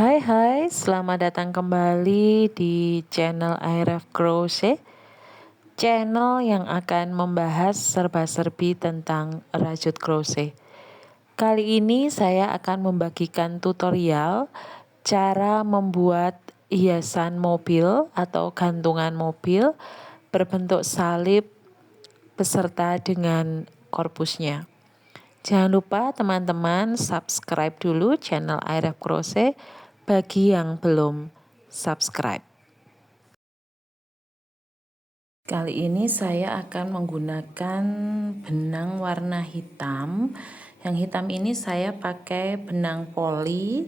Hai, selamat datang kembali di channel IRF Crochet, channel yang akan membahas serba-serbi tentang rajut crochet. Kali ini saya akan membagikan tutorial cara membuat hiasan mobil atau gantungan mobil berbentuk salib beserta dengan korpusnya. Jangan lupa teman-teman subscribe dulu channel IRF Crochet bagi yang belum subscribe. Kali ini saya akan menggunakan benang warna hitam. Yang hitam ini saya pakai benang poli.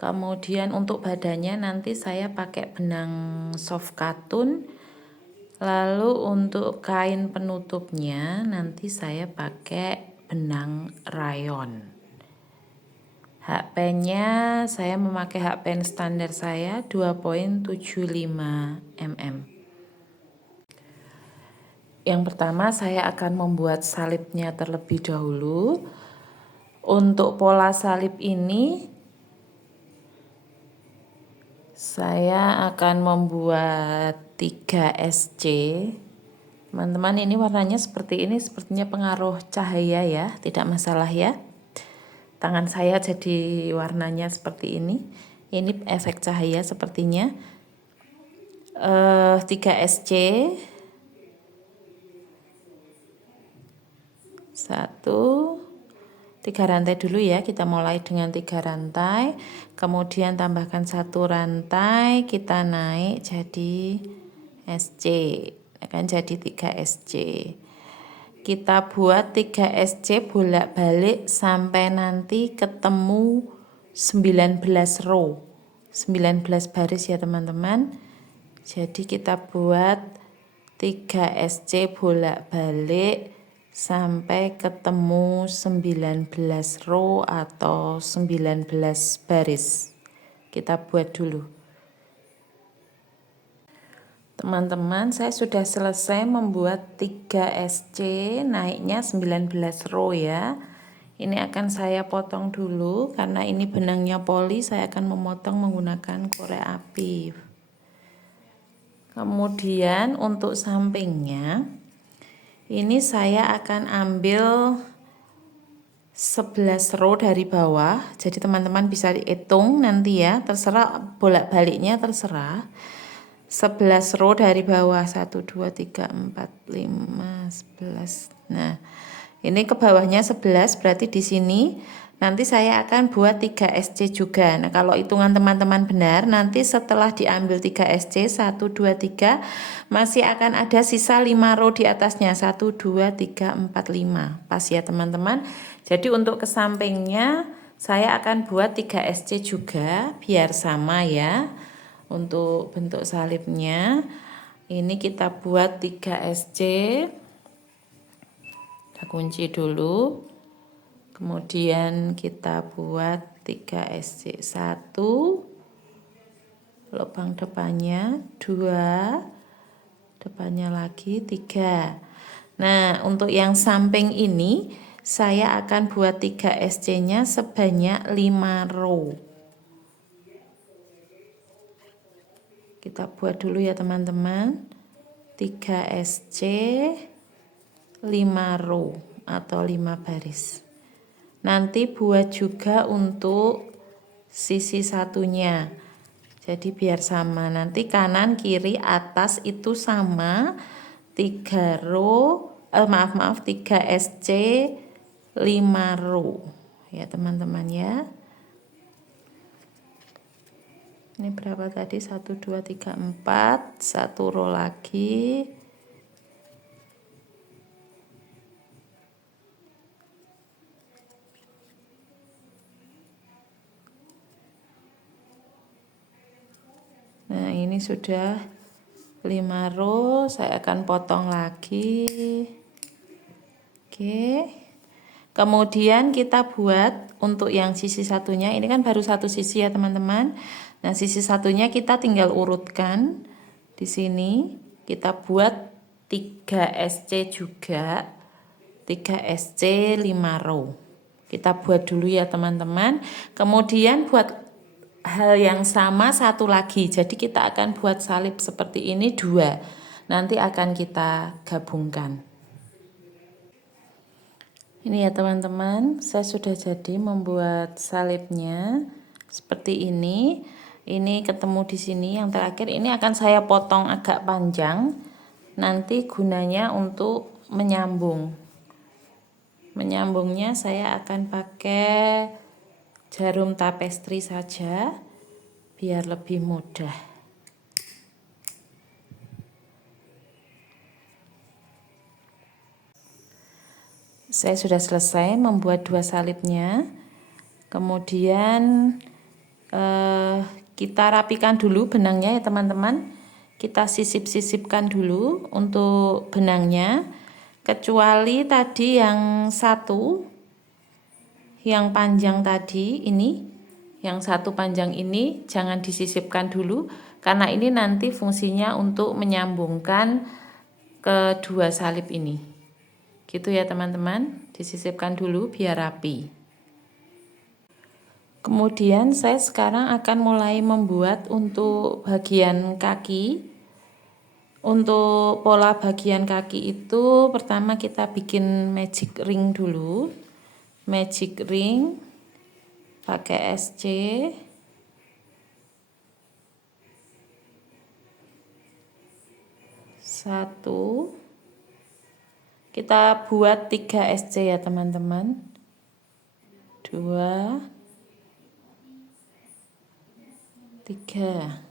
Kemudian untuk badannya nanti saya pakai benang soft katun. Lalu untuk kain penutupnya nanti saya pakai benang rayon. Hakpennya saya memakai hakpen standar saya 2.75 mm. Yang pertama saya akan membuat salibnya terlebih dahulu. Untuk pola salib ini saya akan membuat 3 SC. Teman-teman, ini warnanya seperti ini, sepertinya pengaruh cahaya ya, tidak masalah ya. Tangan saya jadi warnanya seperti ini. Ini efek cahaya sepertinya. 3 SC. 3 rantai dulu ya, kita mulai dengan 3 rantai, kemudian tambahkan 1 rantai, kita naik jadi SC, akan jadi 3 SC. Kita buat 3 SC bolak-balik sampai nanti ketemu 19 row, 19 baris ya teman-teman. Jadi kita buat 3 SC bolak-balik sampai ketemu 19 row atau 19 baris. Kita buat dulu. Teman-teman, saya sudah selesai membuat 3 SC, naiknya 19 row ya. Ini akan saya potong dulu karena ini benangnya poli, saya akan memotong menggunakan korek api. Kemudian untuk sampingnya ini saya akan ambil 11 row dari bawah. Jadi teman-teman bisa dihitung nanti ya, terserah bolak-baliknya terserah. 11 row dari bawah, 1 2 3 4 5 11. Nah, ini ke bawahnya 11, berarti di sini nanti saya akan buat 3 SC juga. Nah, kalau hitungan teman-teman benar, nanti setelah diambil 3 SC 1 2 3 masih akan ada sisa 5 row di atasnya, 1 2 3 4 5. Pas ya teman-teman. Jadi untuk ke sampingnya saya akan buat 3 SC juga biar sama ya. Untuk bentuk salibnya ini kita buat 3 SC. Kita kunci dulu. Kemudian kita buat 3 SC. 1 lubang depannya, 2 depannya lagi, 3. Nah, untuk yang samping ini saya akan buat 3 SC-nya sebanyak 5 row. Kita buat dulu ya teman-teman. 3 SC 5 row atau 5 baris. Nanti buat juga untuk sisi satunya. Jadi biar sama. Nanti kanan, kiri, atas itu sama. 3 row, 3 SC 5 row. Ya teman-teman ya. Ini berapa tadi? 1 2 3 4, 1 row lagi. Nah, ini sudah 5 row, saya akan potong lagi. Oke. Kemudian kita buat untuk yang sisi satunya, ini kan baru satu sisi ya teman-teman. Nah, sisi satunya kita tinggal urutkan. Di sini kita buat 3 SC juga. 3 SC 5 row. Kita buat dulu ya teman-teman. Kemudian buat hal yang sama satu lagi. Jadi kita akan buat salib seperti ini 2. Nanti akan kita gabungkan. Ini ya teman-teman, saya sudah jadi membuat salibnya seperti ini. Ini ketemu di sini. Yang terakhir ini akan saya potong agak panjang. Nanti gunanya untuk menyambung. Menyambungnya saya akan pakai jarum tapestri saja biar lebih mudah. Saya sudah selesai membuat 2 salibnya. Kemudian kita rapikan dulu benangnya ya teman-teman. Kita sisip-sisipkan dulu untuk benangnya. Kecuali tadi yang satu, yang panjang tadi ini, yang satu panjang ini jangan disisipkan dulu. Karena ini nanti fungsinya untuk menyambungkan kedua salib ini. Gitu ya teman-teman, disisipkan dulu biar rapi. Kemudian saya sekarang akan mulai membuat untuk bagian kaki. Untuk pola bagian kaki itu pertama kita bikin magic ring dulu. Magic ring pakai SC. Satu. Kita buat 3 SC ya teman-teman. 2, 3.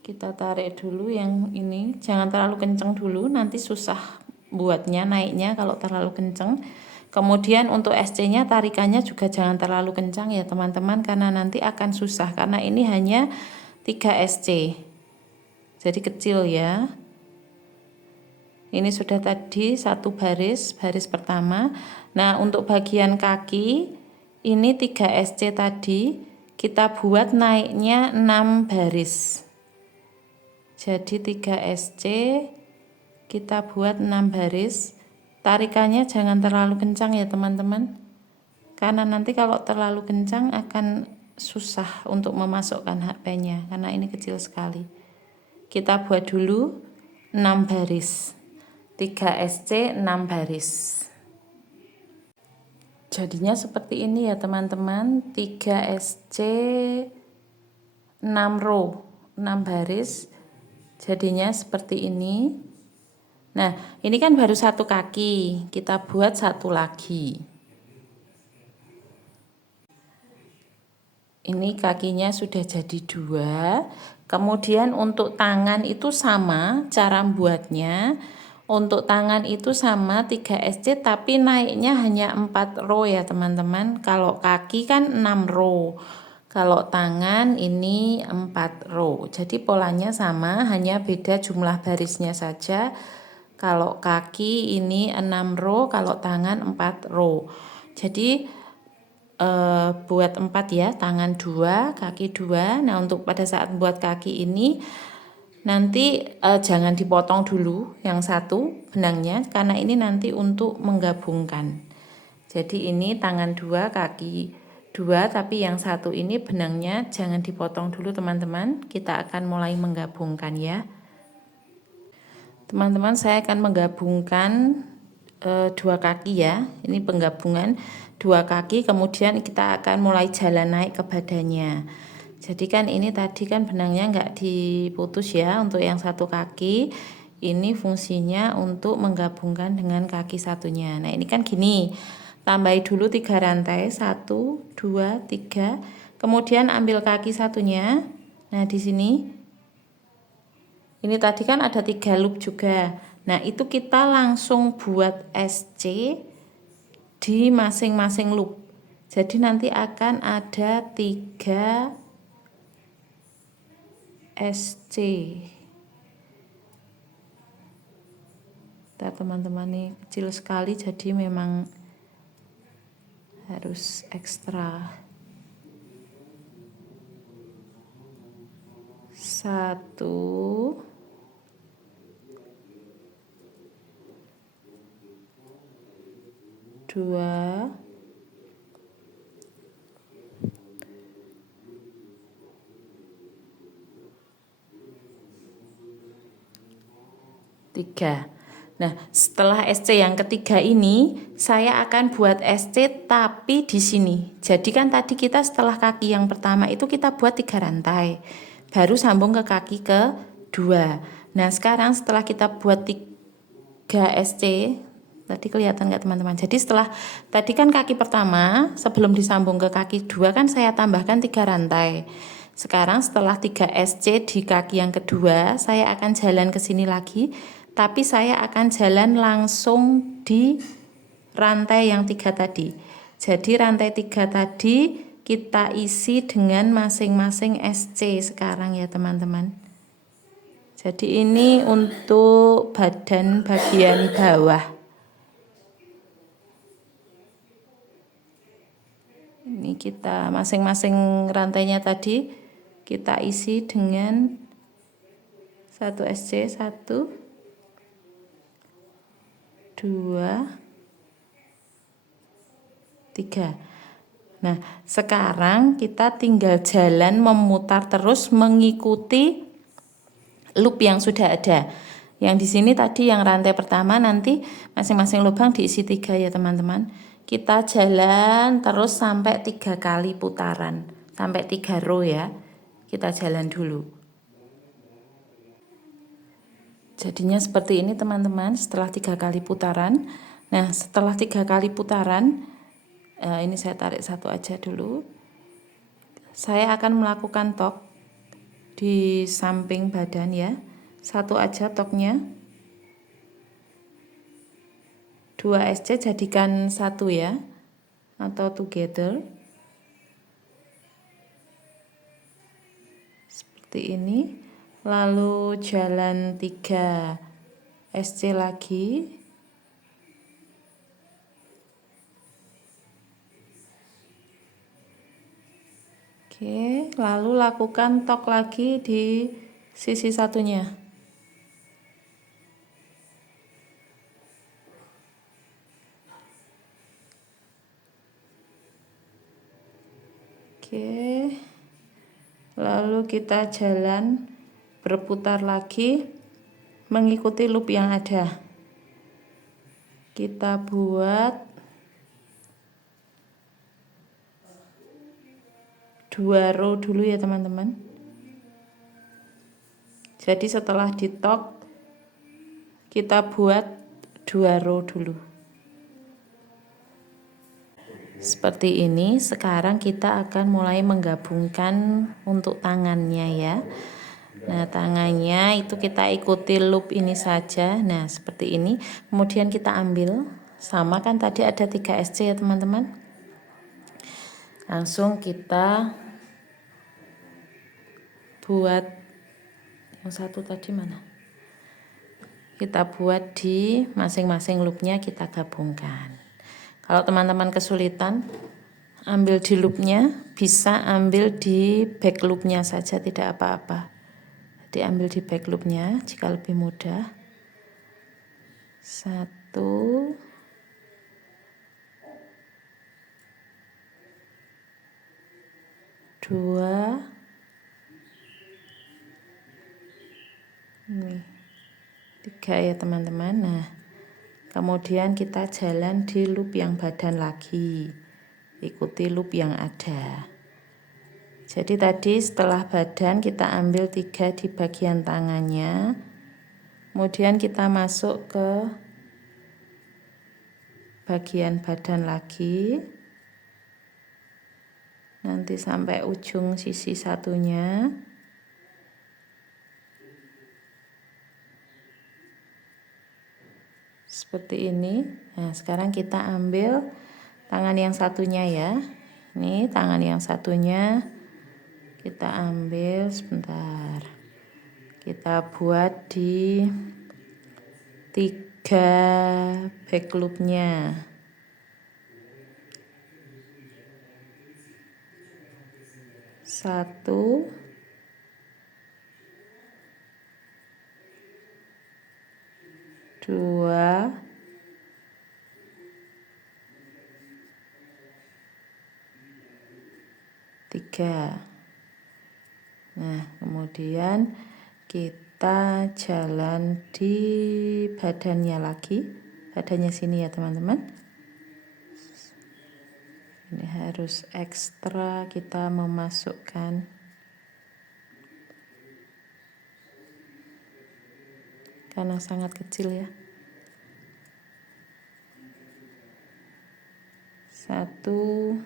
Kita tarik dulu yang ini, jangan terlalu kencang dulu, nanti susah buatnya naiknya kalau terlalu kencang. Kemudian untuk SC-nya tarikannya juga jangan terlalu kencang ya teman-teman, karena nanti akan susah karena ini hanya 3 SC. Jadi kecil ya. Ini sudah tadi satu baris pertama. Nah, untuk bagian kaki ini 3 SC tadi kita buat naiknya 6 baris. Jadi 3 SC kita buat 6 baris. Tarikannya jangan terlalu kencang ya teman-teman. Karena nanti kalau terlalu kencang akan susah untuk memasukkan HP-nya karena ini kecil sekali. Kita buat dulu 6 baris. 3 SC 6 baris. Jadinya seperti ini ya teman-teman, 3 SC 6 row, 6 baris. Jadinya seperti ini. Nah, ini kan baru satu kaki, kita buat satu lagi. Ini kakinya sudah jadi 2. Kemudian untuk tangan itu sama cara buatnya. Untuk tangan itu sama 3 SC tapi naiknya hanya 4 row ya teman-teman. Kalau kaki kan 6 row. Kalau tangan ini 4 row. Jadi polanya sama, hanya beda jumlah barisnya saja. Kalau kaki ini 6 row, kalau tangan 4 row. Jadi buat 4 ya, tangan 2, kaki 2. Nah, untuk pada saat buat kaki ini nanti jangan dipotong dulu yang satu benangnya karena ini nanti untuk menggabungkan. Jadi ini tangan 2, kaki 2, tapi yang satu ini benangnya jangan dipotong dulu teman-teman. Kita akan mulai menggabungkan ya. Teman-teman, saya akan menggabungkan 2 kaki ya. Ini penggabungan 2 kaki, kemudian kita akan mulai jalan naik ke badannya. Jadi kan ini tadi kan benangnya enggak diputus ya untuk yang satu kaki. Ini fungsinya untuk menggabungkan dengan kaki satunya. Nah, ini kan gini. Tambahi dulu 3 rantai, 1, 2, 3. Kemudian ambil kaki satunya. Nah, di sini. Ini tadi kan ada 3 loop juga. Nah, itu kita langsung buat SC di masing-masing loop. Jadi nanti akan ada 3 SC. Kita teman-teman nih kecil sekali jadi memang harus ekstra. 1, 2, 3. Nah, setelah SC yang ketiga ini, saya akan buat SC tapi di sini. Jadi kan tadi kita setelah kaki yang pertama itu kita buat 3 rantai. Baru sambung ke kaki kedua. Nah, sekarang setelah kita buat 3 SC, tadi kelihatan nggak teman-teman? Jadi setelah tadi kan kaki pertama, sebelum disambung ke kaki 2 kan saya tambahkan 3 rantai. Sekarang setelah 3 SC di kaki yang kedua, saya akan jalan ke sini lagi. Tapi saya akan jalan langsung di rantai yang 3 tadi. Jadi rantai 3 tadi kita isi dengan masing-masing SC sekarang ya teman-teman. Jadi ini untuk badan bagian bawah. Ini kita masing-masing rantainya tadi kita isi dengan 1 SC, 1 2 3. Nah, sekarang kita tinggal jalan memutar terus mengikuti loop yang sudah ada. Yang di sini tadi yang rantai pertama, nanti masing-masing lubang diisi 3 ya teman-teman. Kita jalan terus sampai 3 kali putaran, sampai 3 row ya. Kita jalan dulu. Jadinya seperti ini teman-teman setelah 3 kali putaran. Nah, setelah 3 kali putaran, ini saya tarik satu aja dulu. Saya akan melakukan tok di samping badan ya. Satu aja toknya. 2 SC jadikan 1 ya, atau together. Seperti ini. Lalu jalan 3 SC lagi. Oke, lalu lakukan tok lagi di sisi satunya. Oke. Lalu kita jalan berputar lagi mengikuti loop yang ada. Kita buat 2 row dulu ya teman-teman. Jadi setelah di tok kita buat 2 row dulu. Seperti ini. Sekarang kita akan mulai menggabungkan untuk tangannya ya. Nah, tangannya itu kita ikuti loop ini saja. Nah, seperti ini. Kemudian kita ambil, sama kan tadi ada 3 SC ya teman-teman. Langsung kita buat yang satu tadi mana? Kita buat di masing-masing loopnya, kita gabungkan. Kalau teman-teman kesulitan ambil di loopnya, bisa ambil di back loopnya saja, tidak apa-apa. Diambil di back loopnya jika lebih mudah. 1 2 ini 3 ya teman-teman. Nah, kemudian kita jalan di loop yang badan lagi, ikuti loop yang ada. Jadi tadi setelah badan kita ambil 3 di bagian tangannya, kemudian kita masuk ke bagian badan lagi, nanti sampai ujung sisi satunya. Seperti ini. Nah, sekarang kita ambil tangan yang satunya ya. Ini tangan yang satunya kita ambil sebentar. Kita buat di 3 back loopnya. 1 2 3. Nah, kemudian kita kita jalan di badannya lagi, badannya sini ya teman-teman. Ini harus ekstra kita memasukkan karena sangat kecil ya. 1,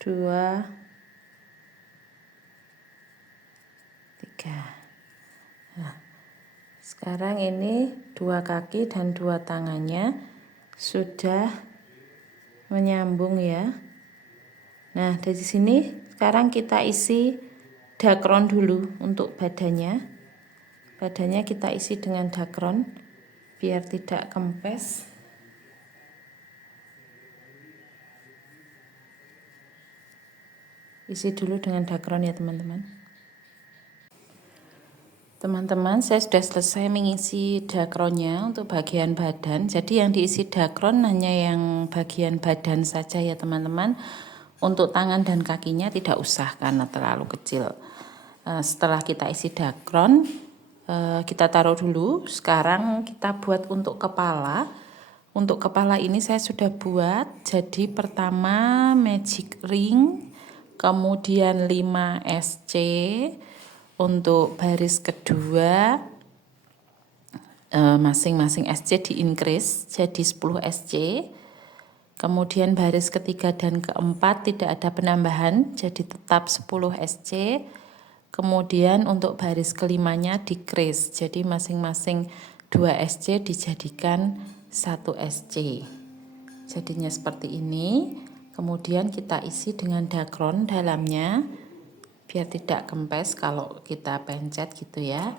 2, 3. Nah, sekarang ini 2 kaki dan 2 tangannya sudah menyambung ya. Nah, dari sini sekarang kita isi dakron dulu untuk badannya. Badannya kita isi dengan dakron biar tidak kempes. Isi dulu dengan dakron ya teman-teman. Teman-teman, saya sudah selesai mengisi dakronnya untuk bagian badan. Jadi yang diisi dakron hanya yang bagian badan saja ya teman-teman. Untuk tangan dan kakinya tidak usah karena terlalu kecil. Setelah kita isi dakron, kita taruh dulu. Sekarang kita buat untuk kepala. Untuk kepala ini saya sudah buat. Jadi pertama magic ring, kemudian 5 SC. Untuk baris kedua masing-masing SC di increase jadi 10 SC. Kemudian baris ketiga dan keempat tidak ada penambahan jadi tetap 10 SC. Kemudian untuk baris kelimanya decrease, jadi masing-masing 2 SC dijadikan 1 SC. Jadinya seperti ini. Kemudian kita isi dengan dakron dalamnya biar tidak kempes kalau kita pencet gitu ya.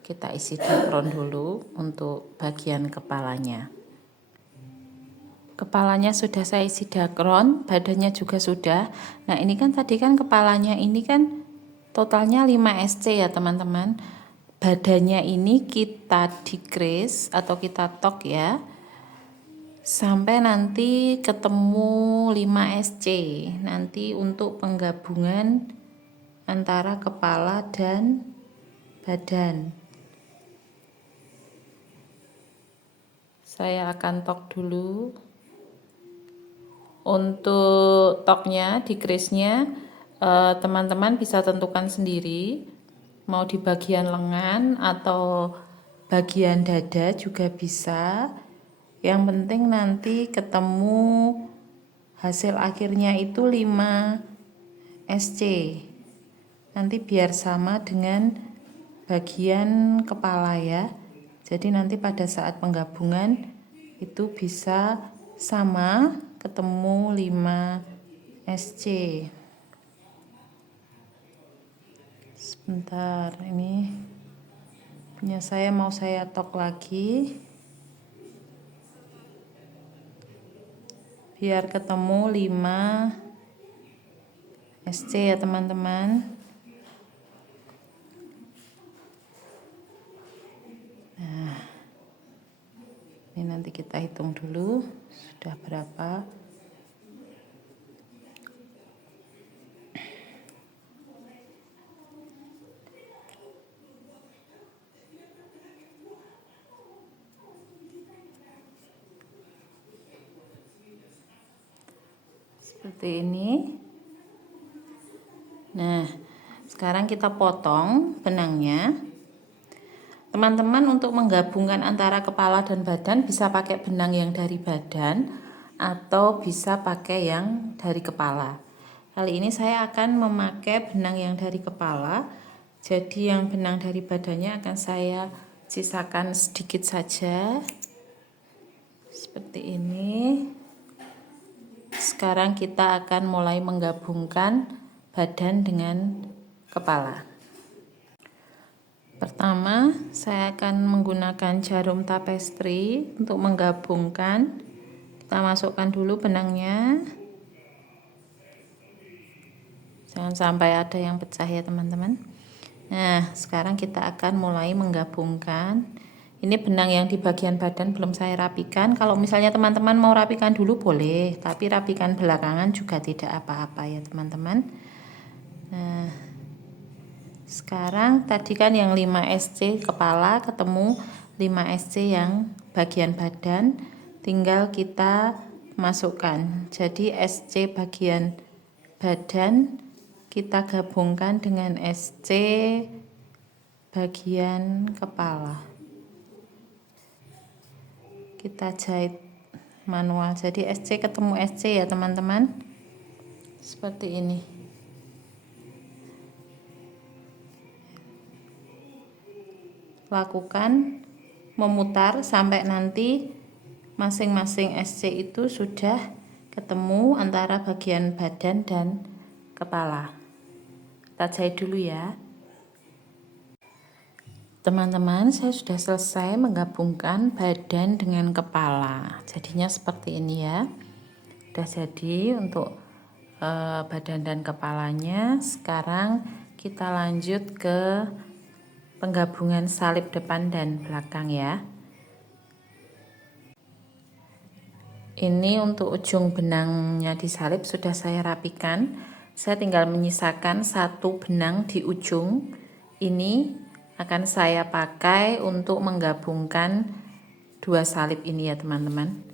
Kita isi dakron dulu untuk bagian kepalanya. Kepalanya sudah saya isi dakron, badannya juga sudah. Nah ini kan tadi kan kepalanya ini kan totalnya 5 SC ya teman-teman. Badannya ini kita decrease atau kita tok ya. Sampai nanti ketemu 5 SC. Nanti untuk penggabungan antara kepala dan badan. Saya akan tok dulu. Untuk toknya, decrease-nya teman-teman bisa tentukan sendiri, mau di bagian lengan atau bagian dada juga bisa. Yang penting nanti ketemu hasil akhirnya itu 5 SC. Nanti biar sama dengan bagian kepala ya. Jadi nanti pada saat penggabungan itu bisa sama, ketemu 5 SC. Sebentar, ini punya saya mau saya tok lagi biar ketemu 5 SC ya teman-teman. Nah, ini nanti kita hitung dulu sudah berapa. Seperti ini. Nah, sekarang kita potong benangnya. Teman-teman untuk menggabungkan antara kepala dan badan bisa pakai benang yang dari badan atau bisa pakai yang dari kepala. Kali ini saya akan memakai benang yang dari kepala. Jadi yang benang dari badannya akan saya sisakan sedikit saja. Seperti ini. Sekarang kita akan mulai menggabungkan badan dengan kepala. Pertama, saya akan menggunakan jarum tapestry untuk menggabungkan. Kita masukkan dulu benangnya. Jangan sampai ada yang pecah ya teman-teman. Nah, sekarang kita akan mulai menggabungkan. Ini benang yang di bagian badan belum saya rapikan. Kalau misalnya teman-teman mau rapikan dulu boleh, tapi rapikan belakangan juga tidak apa-apa ya teman-teman. Nah, Sekarang tadi kan yang 5 SC kepala ketemu 5 SC yang bagian badan, tinggal kita masukkan. Jadi SC bagian badan kita gabungkan dengan SC bagian kepala. Kita jahit manual. Jadi SC ketemu SC ya teman-teman. Seperti ini. Lakukan memutar sampai nanti masing-masing SC itu sudah ketemu antara bagian badan dan kepala. Kita jahit dulu ya. Teman-teman, saya sudah selesai menggabungkan badan dengan kepala. Jadinya seperti ini ya. Sudah jadi untuk badan dan kepalanya. Sekarang kita lanjut ke penggabungan salib depan dan belakang ya. Ini untuk ujung benangnya di salib sudah saya rapikan. Saya tinggal menyisakan satu benang di ujung. Ini akan saya pakai untuk menggabungkan dua salib ini ya teman-teman.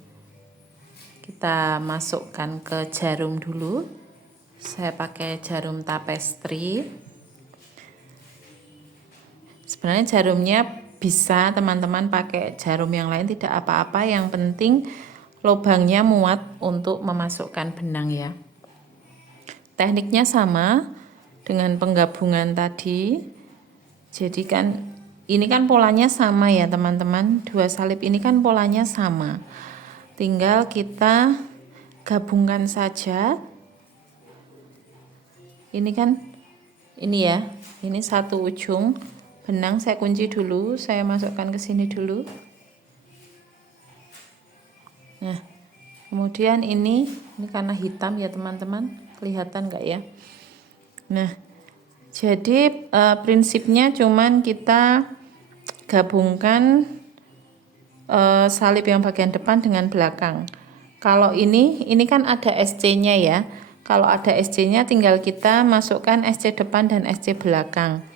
Kita masukkan ke jarum dulu. Saya pakai jarum tapestri. Sebenarnya jarumnya bisa teman-teman pakai jarum yang lain, tidak apa-apa, yang penting lubangnya muat untuk memasukkan benang ya. Tekniknya sama dengan penggabungan tadi. Jadi kan ini kan polanya sama ya teman-teman. Dua salib ini kan polanya sama. Tinggal kita gabungkan saja. Ini kan ini ya. Ini satu ujung benang saya kunci dulu, saya masukkan ke sini dulu. Nah, kemudian ini karena hitam ya teman-teman, kelihatan enggak ya? Nah, jadi prinsipnya cuman kita gabungkan salib yang bagian depan dengan belakang. Kalau ini kan ada SC-nya ya. Kalau ada SC-nya tinggal kita masukkan SC depan dan SC belakang.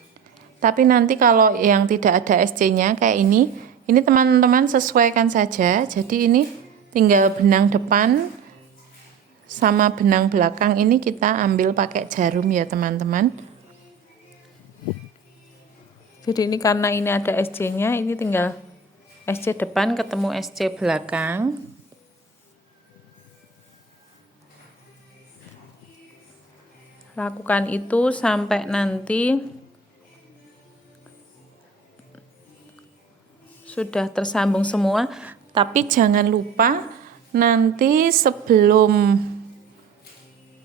Tapi nanti kalau yang tidak ada SC-nya kayak ini teman-teman sesuaikan saja. Jadi ini tinggal benang depan sama benang belakang ini kita ambil pakai jarum ya teman-teman. Jadi ini karena ini ada SC-nya, ini tinggal SC depan ketemu SC belakang. Lakukan itu sampai nanti sudah tersambung semua, tapi jangan lupa nanti sebelum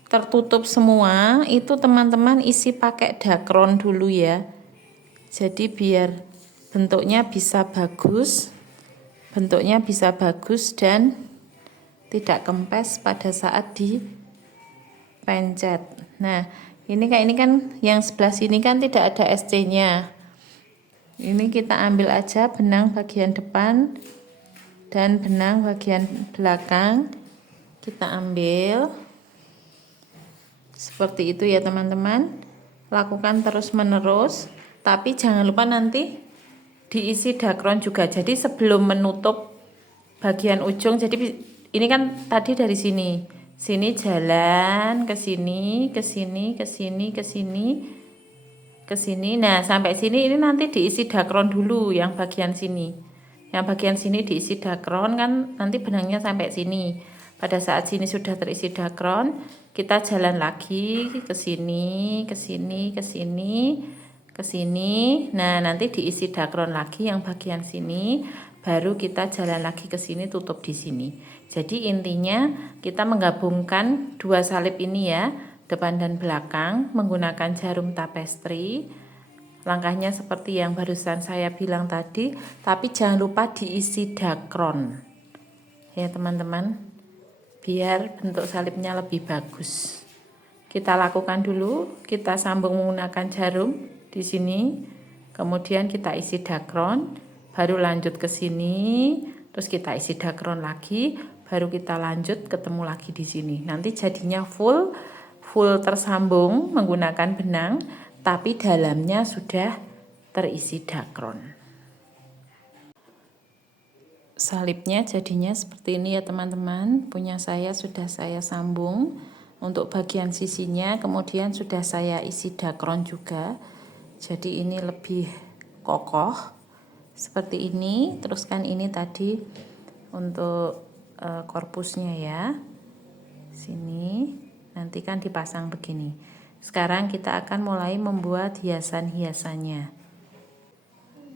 tertutup semua itu teman-teman isi pakai dakron dulu ya. Jadi biar bentuknya bisa bagus dan tidak kempes pada saat dipencet. Nah, ini kan yang sebelah sini kan tidak ada SC-nya. Ini kita ambil aja benang bagian depan dan benang bagian belakang. Kita ambil seperti itu ya teman-teman. Lakukan terus menerus, tapi jangan lupa nanti diisi dakron juga. Jadi sebelum menutup bagian ujung, jadi ini kan tadi dari sini jalan ke sini, ke sini, ke sini, ke sini, ke sini. Nah, sampai sini ini nanti diisi dakron dulu yang bagian sini. Yang bagian sini diisi dakron kan nanti benangnya sampai sini. Pada saat sini sudah terisi dakron, kita jalan lagi ke sini, ke sini, ke sini, ke sini. Nah, nanti diisi dakron lagi yang bagian sini, baru kita jalan lagi ke sini, tutup di sini. Jadi intinya kita menggabungkan dua salib ini ya, depan dan belakang menggunakan jarum tapestri. Langkahnya seperti yang barusan saya bilang tadi, tapi jangan lupa diisi dakron ya teman-teman, biar bentuk salibnya lebih bagus. Kita lakukan dulu, kita sambung menggunakan jarum di sini, kemudian kita isi dakron, baru lanjut ke sini, terus kita isi dakron lagi, baru kita lanjut ketemu lagi di sini. Nanti jadinya full tersambung menggunakan benang, tapi dalamnya sudah terisi dakron. Salibnya jadinya seperti ini ya teman-teman. Punya saya sudah saya sambung untuk bagian sisinya, kemudian sudah saya isi dakron juga. Jadi ini lebih kokoh seperti ini. Teruskan ini tadi untuk korpusnya ya. Sini nanti kan dipasang begini. Sekarang kita akan mulai membuat hiasan-hiasannya.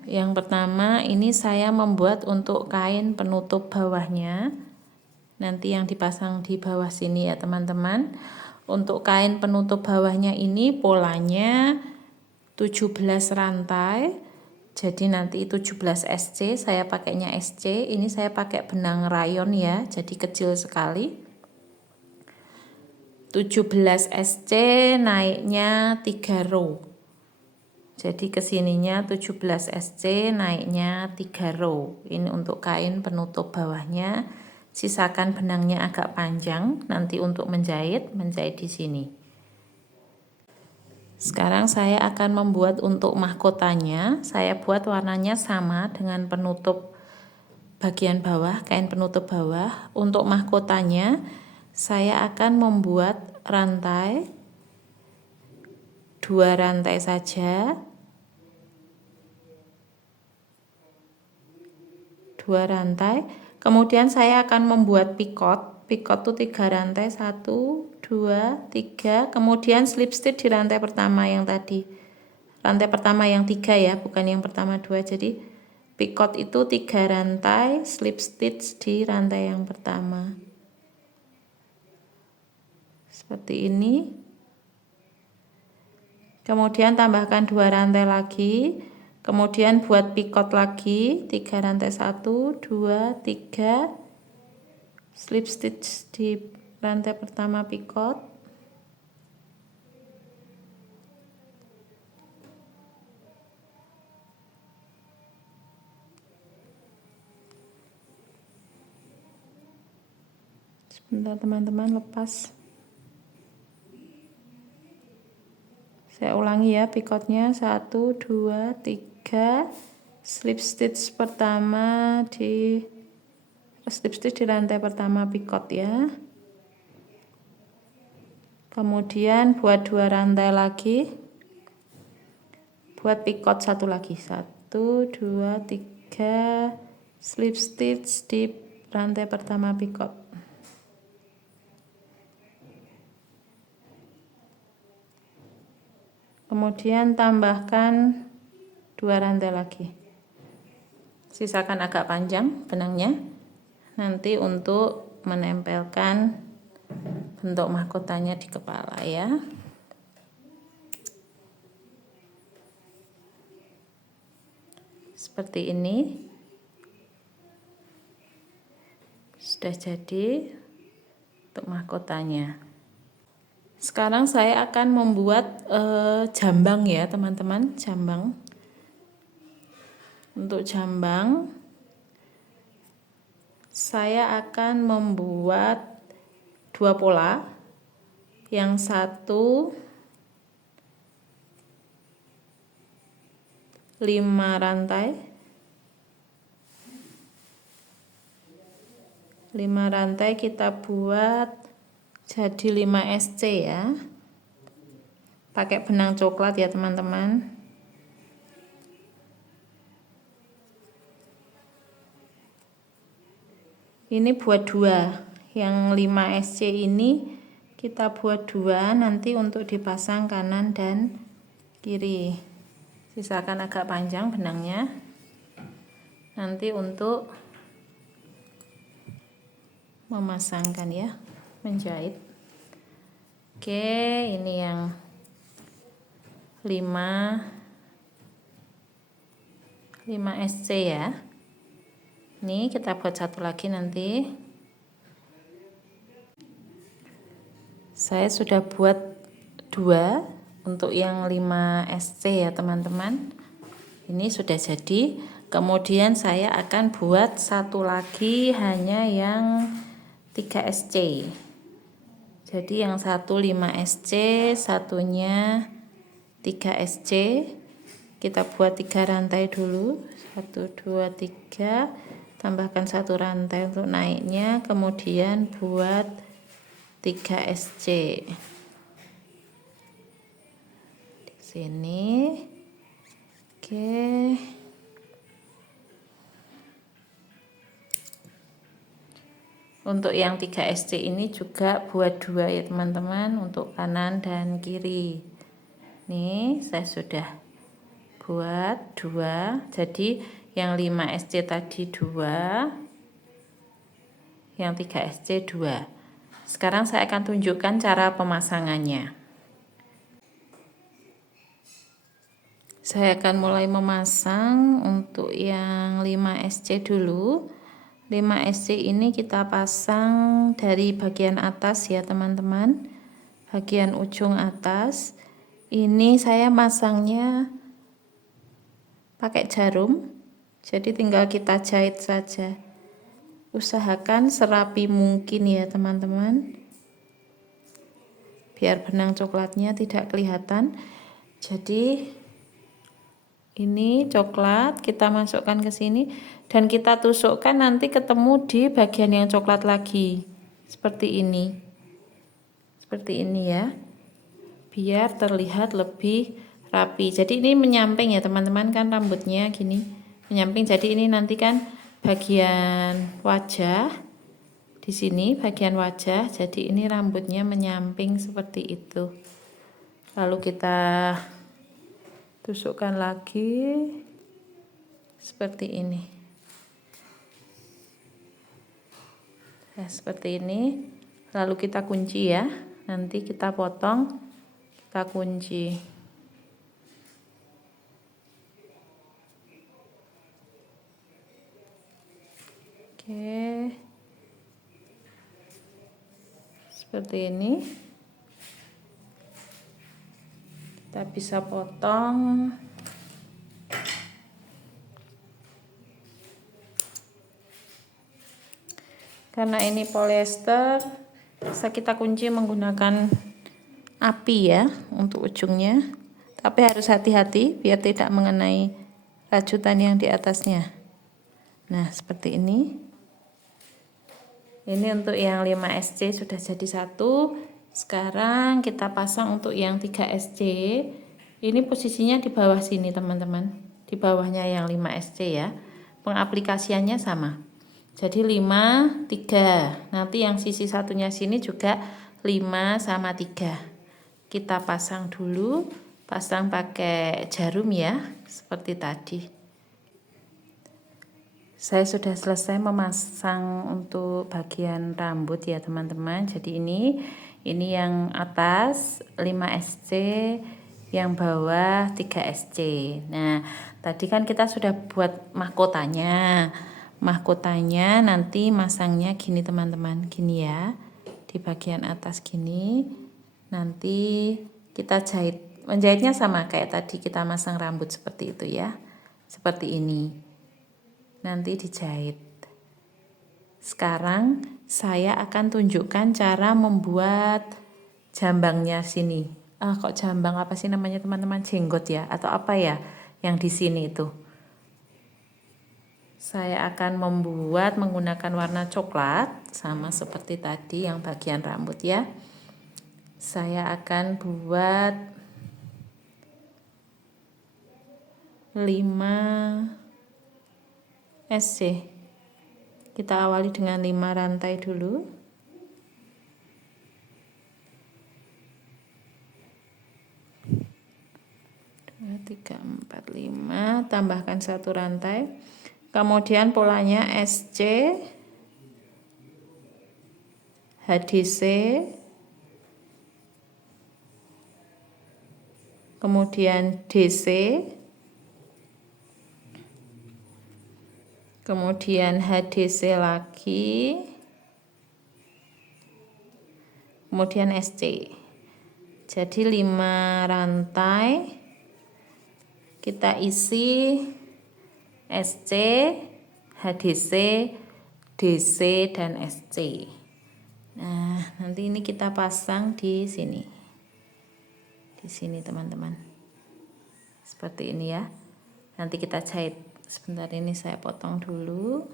Yang pertama ini saya membuat untuk kain penutup bawahnya. Nanti yang dipasang di bawah sini ya teman-teman. Untuk kain penutup bawahnya ini polanya 17 rantai. Jadi nanti 17 SC, saya pakainya SC. Ini saya pakai benang rayon ya, jadi kecil sekali. 17 SC naiknya 3 row. Jadi kesininya 17 SC naiknya 3 row. Ini untuk kain penutup bawahnya. Sisakan benangnya agak panjang nanti untuk menjahit di sini. Sekarang saya akan membuat untuk mahkotanya. Saya buat warnanya sama dengan penutup bagian bawah, kain penutup bawah. Untuk mahkotanya saya akan membuat rantai 2 rantai saja. 2 rantai. Kemudian saya akan membuat picot. Picot itu 3 rantai, 1, 2, 3. Kemudian slip stitch di rantai pertama yang tadi. Rantai pertama yang 3 ya, bukan yang pertama 2. Jadi picot itu 3 rantai, slip stitch di rantai yang pertama. Seperti ini. Kemudian tambahkan 2 rantai lagi. Kemudian buat picot lagi 3 rantai, 1, 2, 3, slip stitch di rantai pertama picot. Sebentar teman-teman, lepas. Saya ulangi ya, picotnya 1, 2, 3, slip stitch pertama di rantai pertama picot ya. Kemudian buat 2 rantai lagi, buat picot 1 lagi, 1, 2, 3, slip stitch di rantai pertama picot. Kemudian tambahkan 2 rantai lagi. Sisakan agak panjang benangnya. Nanti untuk menempelkan bentuk mahkotanya di kepala ya. Seperti ini. Sudah jadi untuk mahkotanya. Sekarang saya akan membuat jambang ya teman-teman, jambang. Untuk jambang saya akan membuat 2 pola. Yang satu 5 rantai. 5 rantai kita buat jadi 5 SC ya. Pakai benang coklat ya teman-teman. Ini buat 2. Yang 5 SC ini kita buat 2 nanti untuk dipasang kanan dan kiri. Sisakan agak panjang benangnya. Nanti untuk memasangkan ya, menjahit. Oke, ini yang 5 SC ya. Ini kita buat satu lagi nanti. Saya sudah buat 2 untuk yang 5 SC ya teman-teman. Ini sudah jadi. Kemudian saya akan buat satu lagi hanya yang 3 SC. Jadi yang satu 5 SC, satunya 3 SC. Kita buat 3 rantai dulu. 1 2 3, tambahkan 1 rantai untuk naiknya, kemudian buat 3 SC di sini. Oke. Untuk yang 3 SC ini juga buat 2 ya teman-teman, untuk kanan dan kiri. Nih, saya sudah buat 2. Jadi yang 5 SC tadi 2, yang 3 SC 2. Sekarang saya akan tunjukkan cara pemasangannya. Saya akan mulai memasang untuk yang 5 SC dulu. 5 SC ini kita pasang dari bagian atas ya teman-teman, bagian ujung atas. Ini saya masangnya pakai jarum, jadi tinggal kita jahit saja. Usahakan serapi mungkin ya teman-teman, biar benang coklatnya tidak kelihatan. Jadi ini coklat kita masukkan ke sini dan kita tusukkan, nanti ketemu di bagian yang coklat lagi. Seperti ini. Seperti ini ya. Biar terlihat lebih rapi. Jadi ini menyamping ya teman-teman, kan rambutnya gini. Menyamping. Jadi ini nanti kan bagian wajah di sini, bagian wajah. Jadi ini rambutnya menyamping seperti itu. Lalu kita tusukkan lagi seperti ini. Nah, seperti ini. Lalu kita kunci ya. Nanti kita potong, kita kunci. Oke. Seperti ini. Kita bisa potong. Karena ini polyester, bisa kita kunci menggunakan api ya untuk ujungnya. Tapi harus hati-hati biar tidak mengenai rajutan yang di atasnya. Nah, seperti ini. Ini untuk yang 5 SC sudah jadi satu. Sekarang kita pasang untuk yang 3 SC. Ini posisinya di bawah sini teman-teman. Di bawahnya yang 5 SC ya. Pengaplikasiannya sama. Jadi 5, 3. Nanti yang sisi satunya sini juga 5 sama 3. Kita pasang dulu. Pasang pakai jarum ya. Seperti tadi. Saya sudah selesai memasang untuk bagian rambut ya teman-teman. Jadi ini yang atas 5 SC, yang bawah 3 SC. Nah, tadi kan kita sudah buat mahkotanya. Mahkotanya nanti masangnya gini teman-teman, gini ya. Di bagian atas gini. Nanti kita jahit. Menjahitnya sama kayak tadi kita masang rambut seperti itu ya. Seperti ini. Nanti dijahit. Sekarang saya akan tunjukkan cara membuat jambangnya sini. Kok jambang apa sih namanya teman-teman? Jenggot ya atau apa ya yang di sini itu? Saya akan membuat menggunakan warna coklat sama seperti tadi yang bagian rambut ya. Saya akan buat 5 SC. Kita awali dengan 5 rantai dulu. 2, 3, 4, 5. Tambahkan 1 rantai. Kemudian polanya SC, HDC, kemudian DC, kemudian HDC lagi, kemudian SC. Jadi 5 rantai kita isi SC, HDC, DC, dan SC. Nah, nanti ini kita pasang di sini. Di sini teman-teman. seperti ini ya. Nanti kita jahit. Sebentar, ini saya potong dulu.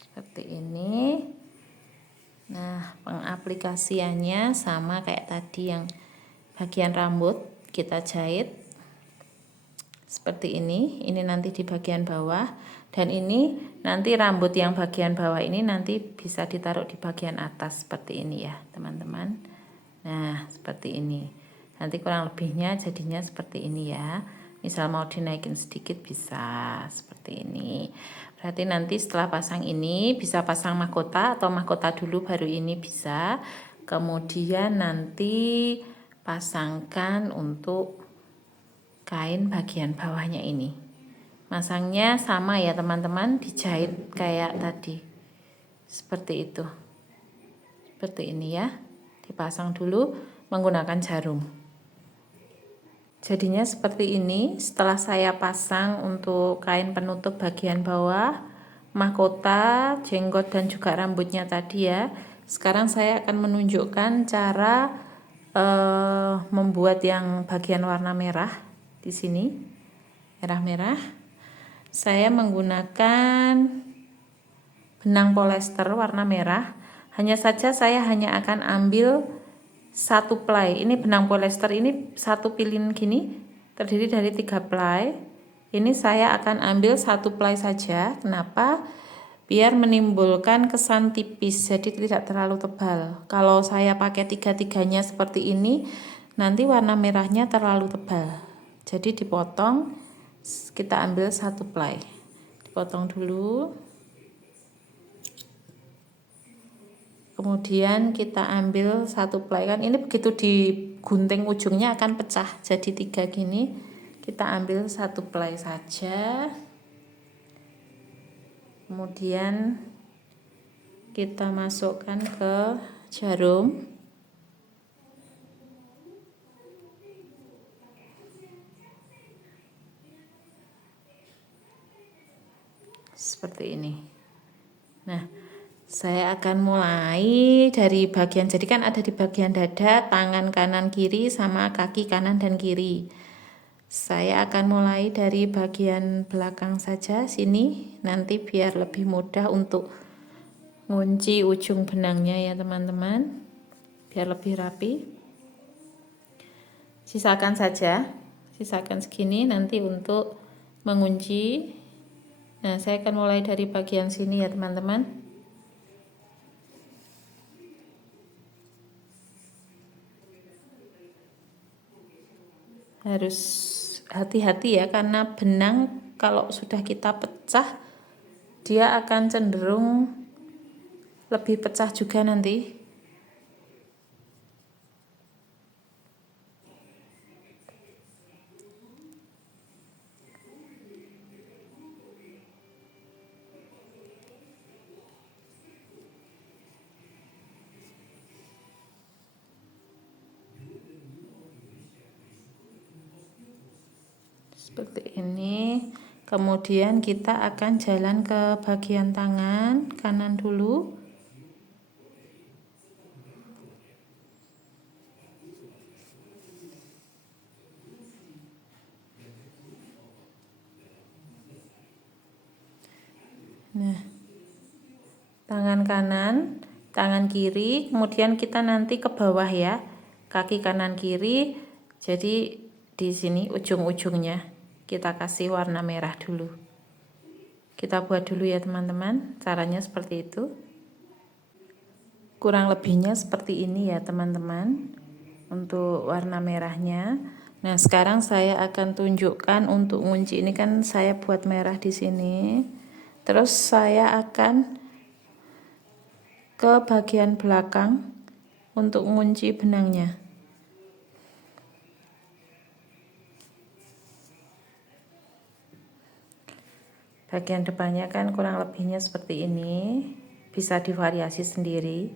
Seperti ini. Nah, pengaplikasiannya sama kayak tadi, yang bagian rambut kita jahit seperti ini. Ini nanti di bagian bawah, dan ini nanti rambut yang bagian bawah ini nanti bisa ditaruh di bagian atas seperti ini ya teman-teman. Nah, seperti ini. Nanti kurang lebihnya jadinya seperti ini ya. Misal mau dinaikin sedikit bisa seperti ini. Berarti nanti setelah pasang ini bisa pasang mahkota atau mahkota dulu baru ini bisa. Kemudian nanti pasangkan untuk kain bagian bawahnya ini. Masangnya sama ya teman-teman, dijahit kayak tadi. Seperti itu. Seperti ini ya. Dipasang dulu menggunakan jarum. Jadinya seperti ini setelah saya pasang untuk kain penutup bagian bawah, mahkota, jenggot dan juga rambutnya tadi ya. Sekarang saya akan menunjukkan cara membuat yang bagian warna merah di sini. Merah-merah. Saya menggunakan benang polyester warna merah. Hanya saja saya hanya akan ambil satu ply. Ini benang polyester ini satu pilin gini, terdiri dari 3 ply. Ini saya akan ambil satu ply saja. Kenapa? Biar menimbulkan kesan tipis, jadi tidak terlalu tebal. Kalau saya pakai tiga-tiganya seperti ini, nanti warna merahnya terlalu tebal. Jadi dipotong, kita ambil satu ply. Dipotong dulu. Kemudian kita ambil satu ply, kan ini begitu digunting ujungnya akan pecah jadi 3 gini. Kita ambil satu ply saja. Kemudian kita masukkan ke jarum. Seperti ini. Nah, saya akan mulai dari bagian, jadi kan ada di bagian dada, tangan kanan kiri sama kaki kanan dan kiri. Saya akan mulai dari bagian belakang saja sini, nanti biar lebih mudah untuk ngunci ujung benangnya ya teman-teman, biar lebih rapi. Sisakan saja, sisakan segini nanti untuk mengunci. Nah, saya akan mulai dari bagian sini ya teman-teman. Harus hati-hati ya, karena benang kalau sudah kita pecah dia akan cenderung lebih pecah juga nanti. Seperti ini. Kemudian kita akan jalan ke bagian tangan kanan dulu. Nah, tangan kanan, tangan kiri, kemudian kita nanti ke bawah ya, kaki kanan kiri. Jadi di sini ujung-ujungnya kita kasih warna merah dulu. Kita buat dulu ya teman-teman, caranya seperti itu. Kurang lebihnya seperti ini ya teman-teman untuk warna merahnya. Nah, sekarang saya akan tunjukkan untuk ngunci. Ini kan saya buat merah di sini. Terus saya akan ke bagian belakang untuk ngunci benangnya. Bagian depannya kan kurang lebihnya seperti ini, bisa divariasi sendiri.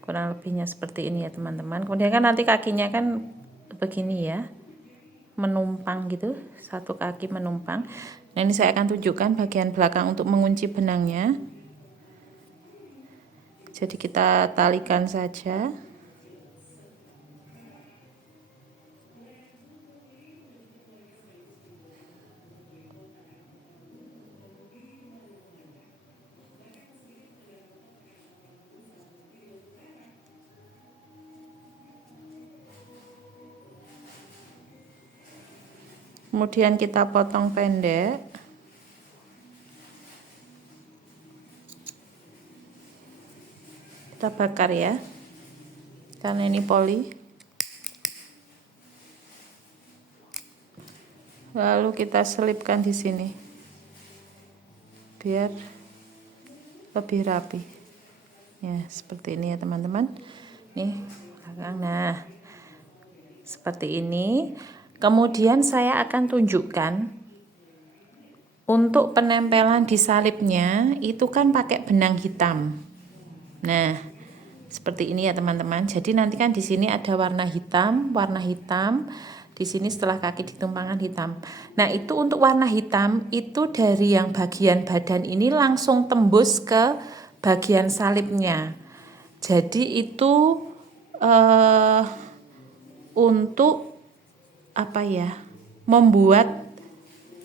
Kurang lebihnya seperti ini ya teman-teman. Kemudian kan nanti kakinya kan begini ya, menumpang gitu, satu kaki menumpang. Nah, ini saya akan tunjukkan bagian belakang untuk mengunci benangnya. Jadi kita talikan saja. Kemudian kita potong pendek. Kita bakar ya. Karena ini poli. Lalu kita selipkan di sini. Biar lebih rapi. Ya, seperti ini ya, teman-teman. Nih, belakang. Nah, seperti ini. Kemudian saya akan tunjukkan untuk penempelan di salibnya itu kan pakai benang hitam. Nah, seperti ini ya, teman-teman. Jadi nanti kan di sini ada warna hitam. Di sini setelah kaki ditumpangkan hitam. Nah, itu untuk warna hitam itu dari yang bagian badan ini langsung tembus ke bagian salibnya. Jadi itu untuk apa ya, membuat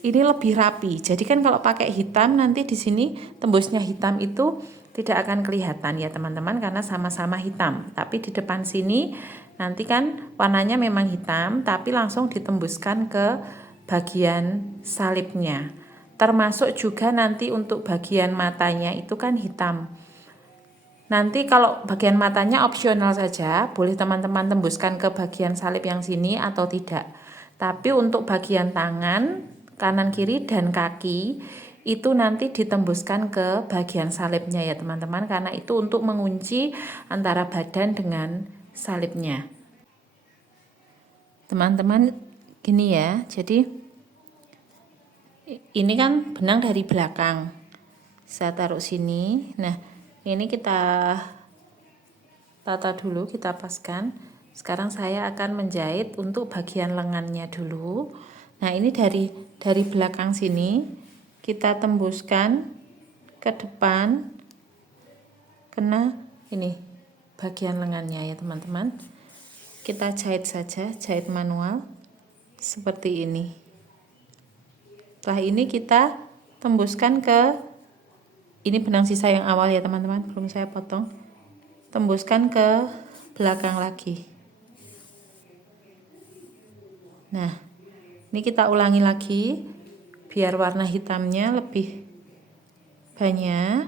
ini lebih rapi. Jadi kan kalau pakai hitam nanti di sini tembusnya hitam itu tidak akan kelihatan ya, teman-teman, karena sama-sama hitam. Tapi di depan sini nanti kan warnanya memang hitam tapi langsung ditembuskan ke bagian salibnya. Termasuk juga nanti untuk bagian matanya itu kan hitam. Nanti kalau bagian matanya opsional saja, boleh teman-teman tembuskan ke bagian salib yang sini atau tidak. Tapi untuk bagian tangan, kanan kiri dan kaki itu nanti ditembuskan ke bagian salibnya ya, teman-teman, karena itu untuk mengunci antara badan dengan salibnya. Teman-teman, gini ya. Jadi ini kan benang dari belakang. Saya taruh sini. Nah, ini kita tata dulu, kita paskan. Sekarang saya akan menjahit untuk bagian lengannya dulu. Nah, ini dari belakang sini kita tembuskan ke depan kena ini bagian lengannya ya, teman-teman. Kita jahit saja, jahit manual seperti ini. Setelah ini kita tembuskan ke ini benang sisa yang awal ya, teman-teman, belum saya potong. Tembuskan ke belakang lagi. Nah, ini kita ulangi lagi biar warna hitamnya lebih banyak.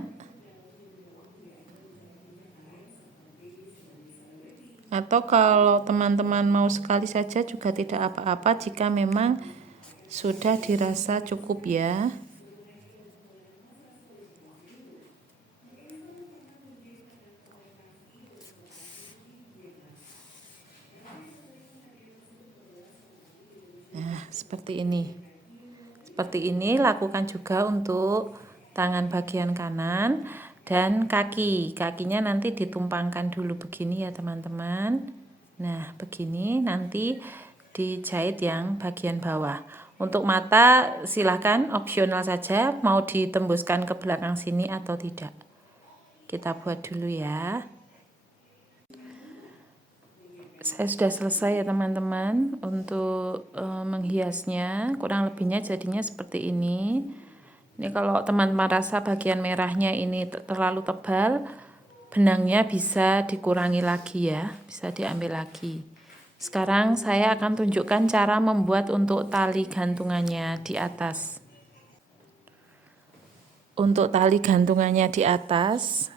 Atau kalau teman-teman mau sekali saja juga tidak apa-apa jika memang sudah dirasa cukup ya. Nah, seperti ini. Seperti ini lakukan juga untuk tangan bagian kanan dan kaki. Kakinya nanti ditumpangkan dulu begini ya, teman-teman. Nah, begini nanti dijahit yang bagian bawah. Untuk mata silahkan opsional saja mau ditembuskan ke belakang sini atau tidak. Kita buat dulu ya. Saya sudah selesai ya, teman-teman, untuk menghiasnya. Kurang lebihnya jadinya seperti ini. Ini kalau teman-teman rasa bagian merahnya ini terlalu tebal, benangnya bisa dikurangi lagi ya, bisa diambil lagi. Sekarang saya akan tunjukkan cara membuat untuk tali gantungannya di atas. Untuk tali gantungannya di atas,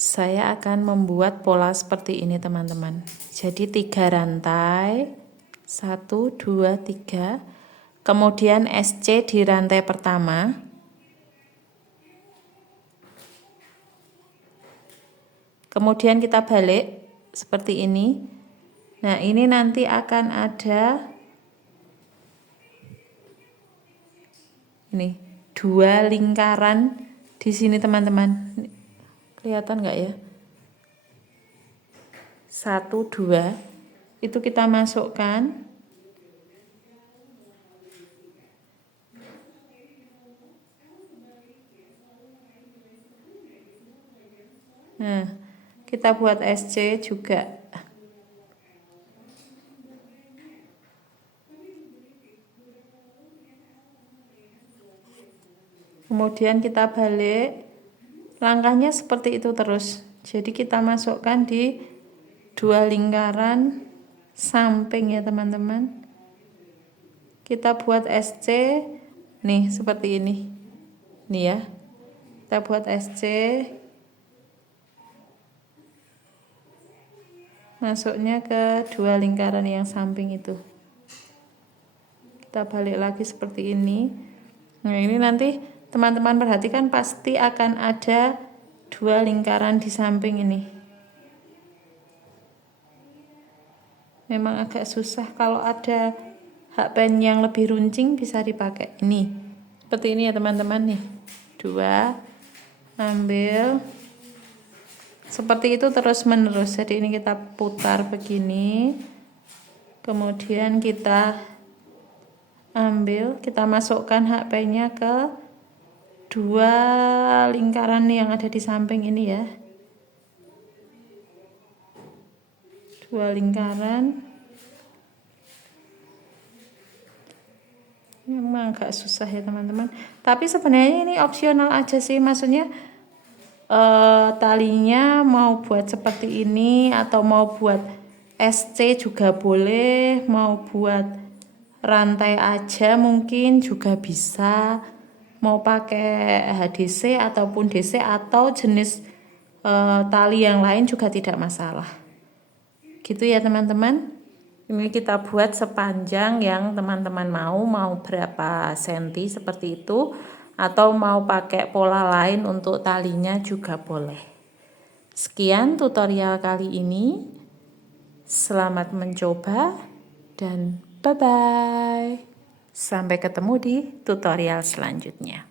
saya akan membuat pola seperti ini, teman-teman. Jadi 3 rantai, 1, 2, 3. Kemudian SC di rantai pertama. Kemudian kita balik seperti ini. Nah, ini nanti akan ada ini 2 lingkaran di sini, teman-teman. Kelihatan nggak ya? 1, 2 itu kita masukkan. Nah, kita buat SC juga. Kemudian kita balik. Langkahnya seperti itu terus. Jadi kita masukkan di dua lingkaran samping ya teman-teman. Kita buat SC nih seperti ini. Nih ya. Kita buat SC. Masuknya ke dua lingkaran yang samping itu. Kita balik lagi seperti ini. Nah, ini nanti teman-teman perhatikan pasti akan ada dua lingkaran di samping ini. Memang agak susah, kalau ada hakpen yang lebih runcing bisa dipakai ini. Seperti ini ya teman-teman nih. Dua, ambil. Seperti itu terus menerus. Jadi ini kita putar begini. Kemudian kita ambil, kita masukkan hakpennya ke dua lingkaran yang ada di samping ini ya. Dua lingkaran. Memang agak susah ya teman-teman. Tapi sebenarnya ini opsional aja sih. Maksudnya talinya mau buat seperti ini atau mau buat SC juga boleh, mau buat rantai aja mungkin juga bisa, mau pakai HDC ataupun DC atau jenis tali yang lain juga tidak masalah. Gitu ya teman-teman. Ini kita buat sepanjang yang teman-teman mau berapa senti seperti itu. Atau mau pakai pola lain untuk talinya juga boleh. Sekian tutorial kali ini. Selamat mencoba dan bye-bye. Sampai ketemu di tutorial selanjutnya.